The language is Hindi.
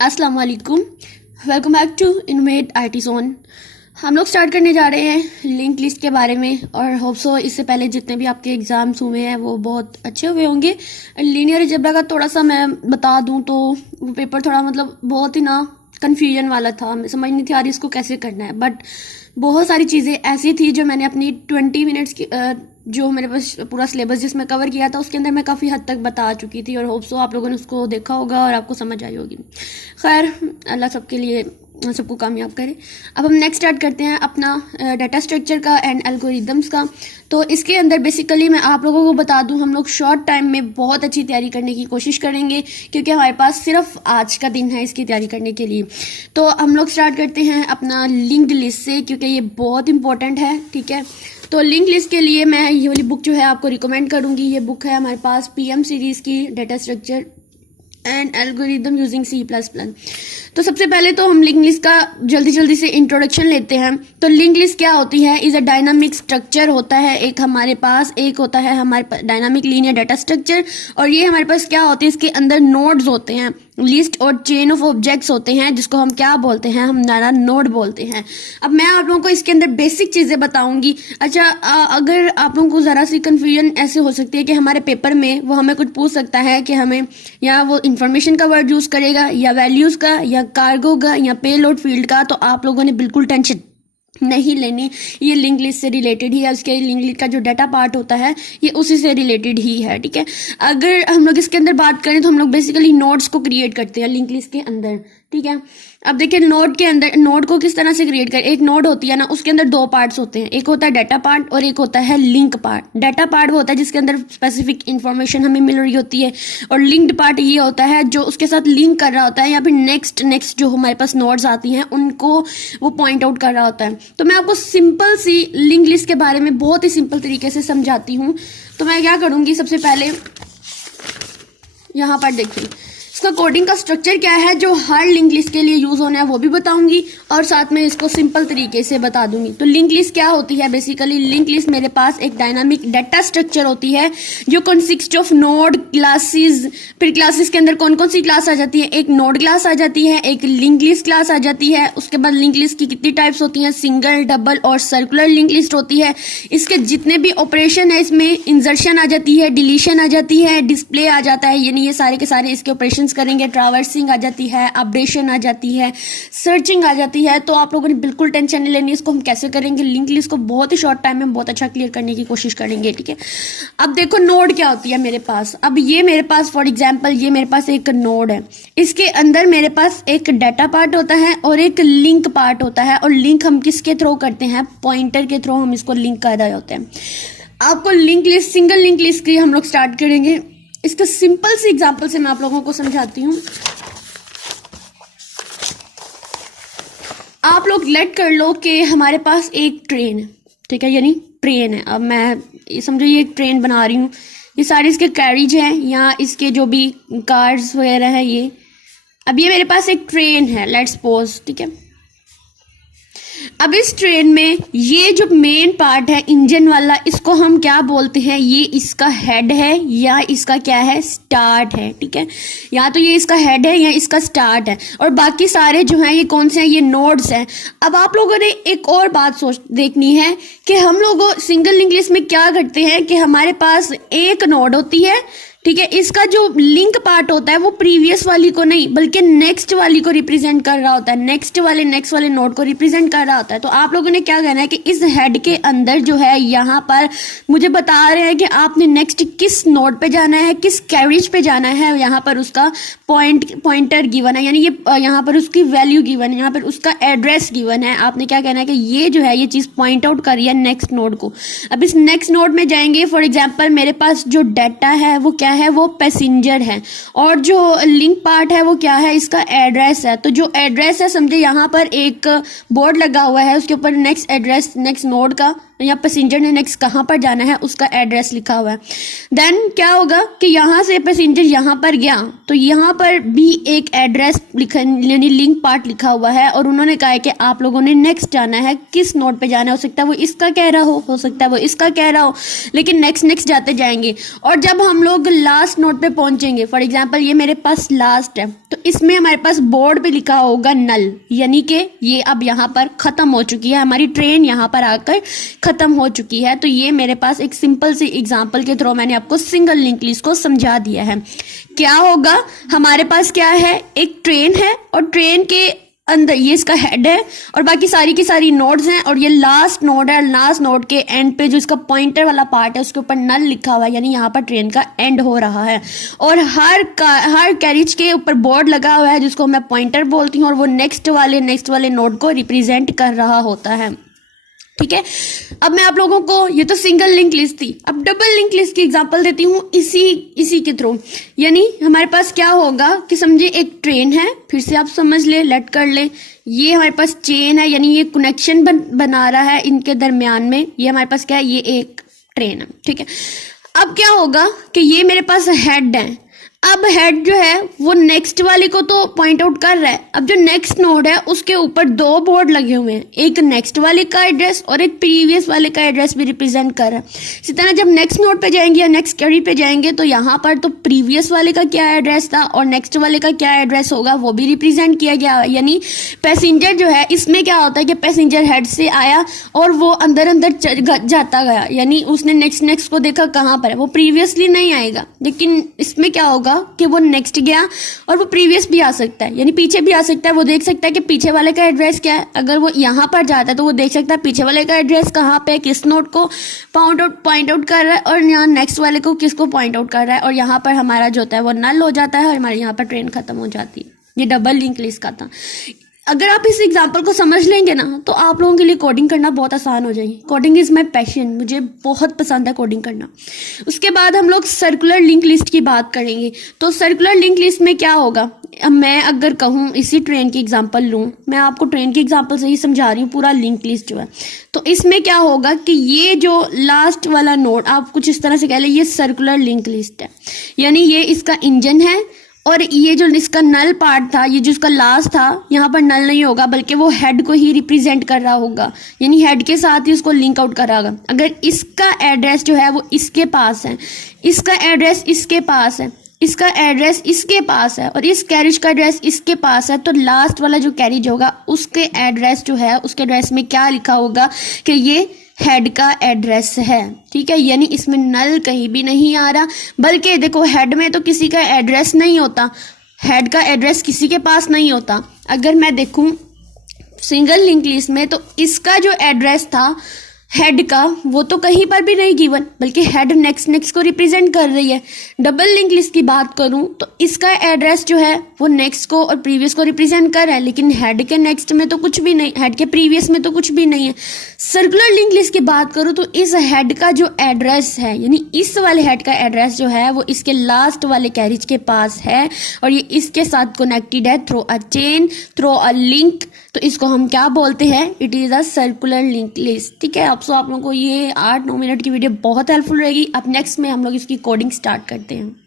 अस्सलाम वालेकुम, welcome back to innovate IT zone. हम लोग स्टार्ट करने जा रहे हैं लिंक लिस्ट के बारे में और होप सो इससे पहले जितने भी आपके एग्जाम्स हुए हैं वो बहुत अच्छे हुए होंगे। लीनियर अलजेब्रा का थोड़ा सा मैं बता दूं तो वो पेपर थोड़ा बहुत ही ना कन्फ्यूजन वाला था, मैं समझ नहीं थी यार इसको कैसे करना है, बट बहुत सारी चीज़ें ऐसी थी जो मैंने अपनी 20 मिनट्स की जो मेरे पास पूरा सिलेबस जिसमें कवर किया था उसके अंदर मैं काफ़ी हद तक बता चुकी थी और होप सो आप लोगों ने उसको देखा होगा और आपको समझ आई होगी। खैर, अल्लाह सबके लिए सबको कामयाब करे। अब हम नेक्स्ट स्टार्ट करते हैं अपना डाटा स्ट्रक्चर का एंड एल्गोरिदम्स का। तो इसके अंदर बेसिकली मैं आप लोगों को बता दूं, हम लोग शॉर्ट टाइम में बहुत अच्छी तैयारी करने की कोशिश करेंगे क्योंकि हमारे पास सिर्फ आज का दिन है इसकी तैयारी करने के लिए। तो हम लोग स्टार्ट करते हैं अपना लिंक्ड लिस्ट से क्योंकि ये बहुत इंपॉर्टेंट है, ठीक है। तो लिंक लिस्ट के लिए मैं ये वाली बुक जो है आपको रिकमेंड करूंगी। ये बुक है हमारे पास पीएम सीरीज की, data structure and algorithm using C++। तो सबसे पहले तो हम लिंक लिस्ट का जल्दी से इंट्रोडक्शन लेते हैं। तो लिंक लिस्ट क्या होती है? इज अ डायनामिक स्ट्रक्चर होता है एक हमारे पास, एक होता है हमारे डायनामिक लीनियर डाटा स्ट्रक्चर, और ये हमारे पास क्या होती है, इसके अंदर नोड्स होते हैं, लिस्ट और चेन ऑफ ऑब्जेक्ट्स होते हैं जिसको हम क्या बोलते हैं, हम हमारा नोड बोलते हैं। अब मैं आप लोगों को इसके अंदर बेसिक चीजें बताऊंगी। अच्छा, अगर आप लोगों को जरा सी कंफ्यूजन ऐसे हो सकती है कि हमारे पेपर में वो हमें कुछ पूछ सकता है कि हमें या वो इंफॉर्मेशन का वर्ड यूज करेगा या वैल्यूज का या कार्गो का या पेलोड फील्ड का, तो आप लोगों ने बिल्कुल टेंशन नहीं लेनी। ये लिंक लिस्ट से रिलेटेड ही है, उसके लिंक लिस्ट का जो डाटा पार्ट होता है ये उसी से रिलेटेड ही है, ठीक है। अगर हम लोग इसके अंदर बात करें तो हम लोग बेसिकली नोड्स को क्रिएट करते हैं लिंक लिस्ट के अंदर, ठीक है। अब देखिए नोड के अंदर नोड को किस तरह से क्रिएट करें। एक नोड होती है ना, उसके अंदर दो पार्ट्स होते हैं, एक होता है डाटा पार्ट और एक होता है लिंक पार्ट। डाटा पार्ट वो होता है जिसके अंदर स्पेसिफिक इंफॉर्मेशन हमें मिल रही होती है, और लिंक्ड पार्ट ये होता है जो उसके साथ लिंक कर रहा होता है या फिर नेक्स्ट जो हमारे पास नोड्स आती हैं उनको वो पॉइंट आउट कर रहा होता है। तो मैं आपको सिंपल सी लिंक लिस्ट के बारे में बहुत ही सिंपल तरीके से समझाती हूँ। तो मैं क्या करूँगी, सबसे पहले यहाँ पर देखिए इसका कोडिंग का स्ट्रक्चर क्या है जो हर लिंक लिस्ट के लिए यूज होना है वो भी बताऊंगी और साथ में इसको सिंपल तरीके से बता दूंगी। तो लिंक लिस्ट क्या होती है? बेसिकली लिंक लिस्ट मेरे पास एक डायनामिक डाटा स्ट्रक्चर होती है जो कंसिस्ट ऑफ नोड, क्लासेस। फिर क्लासेस के अंदर कौन कौन सी क्लास आ जाती है? एक नोड क्लास आ जाती है, एक लिंक लिस्ट क्लास आ जाती है। उसके बाद लिंक लिस्ट की कितनी टाइप्स होती हैं? सिंगल, डबल और सर्कुलर लिंक लिस्ट होती है। इसके जितने भी ऑपरेशन है इसमें इंसर्शन आ जाती है, डिलीशन आ जाती है, डिस्प्ले आ जाता है, यानी ये सारे के सारे इसके ऑपरेशन करेंगे। ट्रैवर्सिंग आ जाती है, अपडेशन आ जाती है, सर्चिंग आ जाती है। तो आप लोगों ने बिल्कुल टेंशन नहीं लेनी, इसको हम कैसे करेंगे, लिंक लिस्ट को बहुत ही शॉर्ट टाइम में बहुत अच्छा क्लियर करने की कोशिश करेंगे, ठीक है। अब देखो नोड क्या होती है मेरे पास। अब ये मेरे पास फॉर एग्जांपल ये मेरे पास एक नोड है, इसके अंदर मेरे पास एक डाटा पार्ट होता है और एक लिंक पार्ट होता है। और लिंक हम किसके थ्रू करते हैं? पॉइंटर के थ्रू हम इसको लिंक कर रहे होते हैं। आपको link list, single link list की हम लोग स्टार्ट करेंगे। इसका सिंपल सी एग्जांपल से मैं आप लोगों को समझाती हूँ। आप लोग लेट कर लो कि हमारे पास एक ट्रेन है, ठीक है, यानी ट्रेन है। अब मैं ये समझो ये एक ट्रेन बना रही हूँ, ये सारे इसके कैरिज हैं या इसके जो भी कार्स वगैरह हैं ये। अब ये मेरे पास एक ट्रेन है, लेट्स सपोज, ठीक है। अब इस ट्रेन में ये जो मेन पार्ट है इंजन वाला, इसको हम क्या बोलते हैं? ये इसका हेड है या इसका क्या है? स्टार्ट है, ठीक है। या तो ये इसका हेड है या इसका स्टार्ट है, और बाकी सारे जो हैं ये कौन से हैं? ये नोड्स हैं। अब आप लोगों ने एक और बात देखनी है कि हम लोग सिंगल लिंक लिस्ट में क्या करते हैं कि हमारे पास एक नोड होती है, ठीक है। इसका जो लिंक पार्ट होता है वो प्रीवियस वाली को नहीं बल्कि नेक्स्ट वाली को रिप्रेजेंट कर रहा होता है, नेक्स्ट वाले नोड को रिप्रेजेंट कर रहा होता है। तो आप लोगों ने क्या कहना है कि इस हेड के अंदर जो है यहाँ पर मुझे बता रहे हैं कि आपने नेक्स्ट किस नोड पे जाना है, किस कैरिज पे जाना है। यहाँ पर उसका पॉइंटर गिवन है, यानी ये यहाँ पर उसकी वैल्यू गिवन है, यहाँ पर उसका एड्रेस गिवन है। आपने क्या कहना है कि ये जो है ये चीज पॉइंट आउट कर रही है नेक्स्ट नोड को। अब इस नेक्स्ट नोड में जाएंगे, फॉर एग्जाम्पल मेरे पास जो डाटा है वो क्या है? वो पैसेंजर है, और जो लिंक पार्ट है वो क्या है? इसका एड्रेस है। तो जो एड्रेस है, समझे यहाँ पर एक बोर्ड लगा हुआ है, उसके ऊपर नेक्स्ट एड्रेस नेक्स्ट नोड का या पैसेंजर ने नेक्स्ट कहाँ पर जाना है उसका एड्रेस लिखा हुआ है। देन क्या होगा कि यहाँ से पैसेंजर यहाँ पर गया तो यहाँ पर भी एक एड्रेस लिखा यानी लिंक पार्ट लिखा हुआ है और उन्होंने कहा है कि आप लोगों ने नेक्स्ट जाना है, किस नोड पे जाना है। हो सकता है वो इसका कह रहा हो सकता है वो इसका कह रहा हो, लेकिन नेक्स्ट जाते जाएंगे। और जब हम लोग लास्ट नोड पे पहुंचेंगे, फॉर एग्जाम्पल ये मेरे पास लास्ट है, तो इसमें हमारे पास बोर्ड पे लिखा होगा नल, यानी कि ये अब यहाँ पर खत्म हो चुकी है, हमारी ट्रेन यहाँ पर आकर खत्म हो चुकी है। तो ये मेरे पास एक सिंपल सी एग्जांपल के थ्रू मैंने आपको सिंगल लिंक लिस्ट को समझा दिया है। क्या होगा, हमारे पास क्या है, एक ट्रेन है और ट्रेन के अंदर ये इसका हेड है और बाकी सारी की सारी नोड्स हैं और ये लास्ट नोड है। लास्ट नोड के एंड पे जो इसका पॉइंटर वाला पार्ट है उसके ऊपर नल लिखा हुआ है, यानी यहाँ पर ट्रेन का एंड हो रहा है। और हर कैरिज के ऊपर बोर्ड लगा हुआ है जिसको मैं पॉइंटर बोलती हूँ और वो नेक्स्ट वाले नोड को रिप्रेजेंट कर रहा होता है। ठीक है, अब मैं आप लोगों को, ये तो सिंगल लिंक लिस्ट थी, अब डबल लिंक लिस्ट की एग्जांपल देती हूँ इसी के थ्रू। यानी हमारे पास क्या होगा कि समझिए एक ट्रेन है, फिर से आप समझ ले, लेट कर ले, ये हमारे पास चेन है, यानी ये कनेक्शन बना रहा है इनके दरमियान में। ये हमारे पास क्या है, ये एक ट्रेन है। ठीक है, अब क्या होगा कि ये मेरे पास हेड है। अब हेड जो है वो नेक्स्ट वाले को तो पॉइंट आउट कर रहा है। अब जो नेक्स्ट नोड है उसके ऊपर दो बोर्ड लगे हुए हैं, एक नेक्स्ट वाले का एड्रेस और एक प्रीवियस वाले का एड्रेस भी रिप्रेजेंट कर रहा है। इसी तरह जब नेक्स्ट नोड पे जाएंगे या नेक्स्ट कैरी पे जाएंगे तो यहाँ पर तो प्रीवियस वाले का क्या एड्रेस था और नेक्स्ट वाले का क्या एड्रेस होगा वो भी रिप्रेजेंट किया गया। यानी पैसेंजर जो है, इसमें क्या होता है कि पैसेंजर हेड से आया और वो अंदर जाता गया, यानी उसने नेक्स्ट को देखा कहाँ पर है, वो प्रीवियसली नहीं आएगा। लेकिन इसमें क्या होगा कि वो नेक्स्ट गया और वो प्रीवियस भी आ सकता है, यानी पीछे भी आ सकता है। वो देख सकता है कि पीछे वाले का एड्रेस क्या है। अगर वो यहाँ पर जाता है तो वो देख सकता है पीछे वाले का एड्रेस कहाँ पे, किस नोड को पॉइंट आउट कर रहा है और यहाँ नेक्स्ट वाले को किसको पॉइंट आउट कर रहा है। और यहाँ पर हमारा जो होता है वो नल हो जाता है और हमारे यहाँ पर ट्रेन खत्म हो जाती है। ये डबल लिंक लिस्ट का था। अगर आप इस एग्जाम्पल को समझ लेंगे ना तो आप लोगों के लिए कोडिंग करना बहुत आसान हो जाएगी। कोडिंग इज़ माय पैशन, मुझे बहुत पसंद है कोडिंग करना। उसके बाद हम लोग सर्कुलर लिंक लिस्ट की बात करेंगे। तो सर्कुलर लिंक लिस्ट में क्या होगा, अब मैं अगर कहूँ इसी ट्रेन की एग्जांपल लूँ, मैं आपको ट्रेन की एग्जांपल से ही समझा रही हूँ पूरा लिंक लिस्ट जो है। तो इसमें क्या होगा कि ये जो लास्ट वाला नोड, आप कुछ इस तरह से कह लें, ये सर्कुलर लिंक लिस्ट है, यानी ये इसका इंजन है और ये जो इसका नल पार्ट था, ये जो इसका लास्ट था, यहाँ पर नल नहीं होगा बल्कि वो हेड को ही रिप्रेजेंट कर रहा होगा, यानी हेड के साथ ही उसको लिंक आउट कर रहा होगा। अगर इसका एड्रेस जो है वो इसके पास है, इसका एड्रेस इसके पास है, इसका एड्रेस इसके पास है और इस कैरिज का एड्रेस इसके पास है, तो लास्ट वाला जो कैरिज होगा उसके एड्रेस जो है, उसके एड्रेस में क्या लिखा होगा कि ये हेड का एड्रेस है। ठीक है, यानी इसमें नल कहीं भी नहीं आ रहा, बल्कि देखो हेड में तो किसी का एड्रेस नहीं होता, हेड का एड्रेस किसी के पास नहीं होता। अगर मैं देखूं सिंगल लिंक लिस्ट में तो इसका जो एड्रेस था हेड का वो तो कहीं पर भी नहीं गिवन, बल्कि हेड नेक्स्ट को रिप्रेजेंट कर रही है। डबल लिंक लिस्ट की बात करूं तो इसका एड्रेस जो है वो नेक्स्ट को और प्रीवियस को रिप्रेजेंट कर रहा है, लेकिन हेड के नेक्स्ट में तो कुछ भी नहीं, हेड के प्रीवियस में तो कुछ भी नहीं है। सर्कुलर लिंक लिस्ट की बात करूं तो इस हेड का जो एड्रेस है, यानी इस वाले हेड का एड्रेस जो है वो इसके लास्ट वाले कैरिज के पास है और ये इसके साथ कनेक्टेड है through a chain, through a link. तो इसको हम क्या बोलते हैं, it is a circular link list. ठीक है, अब सो आप लोगों को ये 8-9 मिनट की वीडियो बहुत हेल्पफुल रहेगी। अब नेक्स्ट में हम लोग इसकी कोडिंग स्टार्ट करते हैं।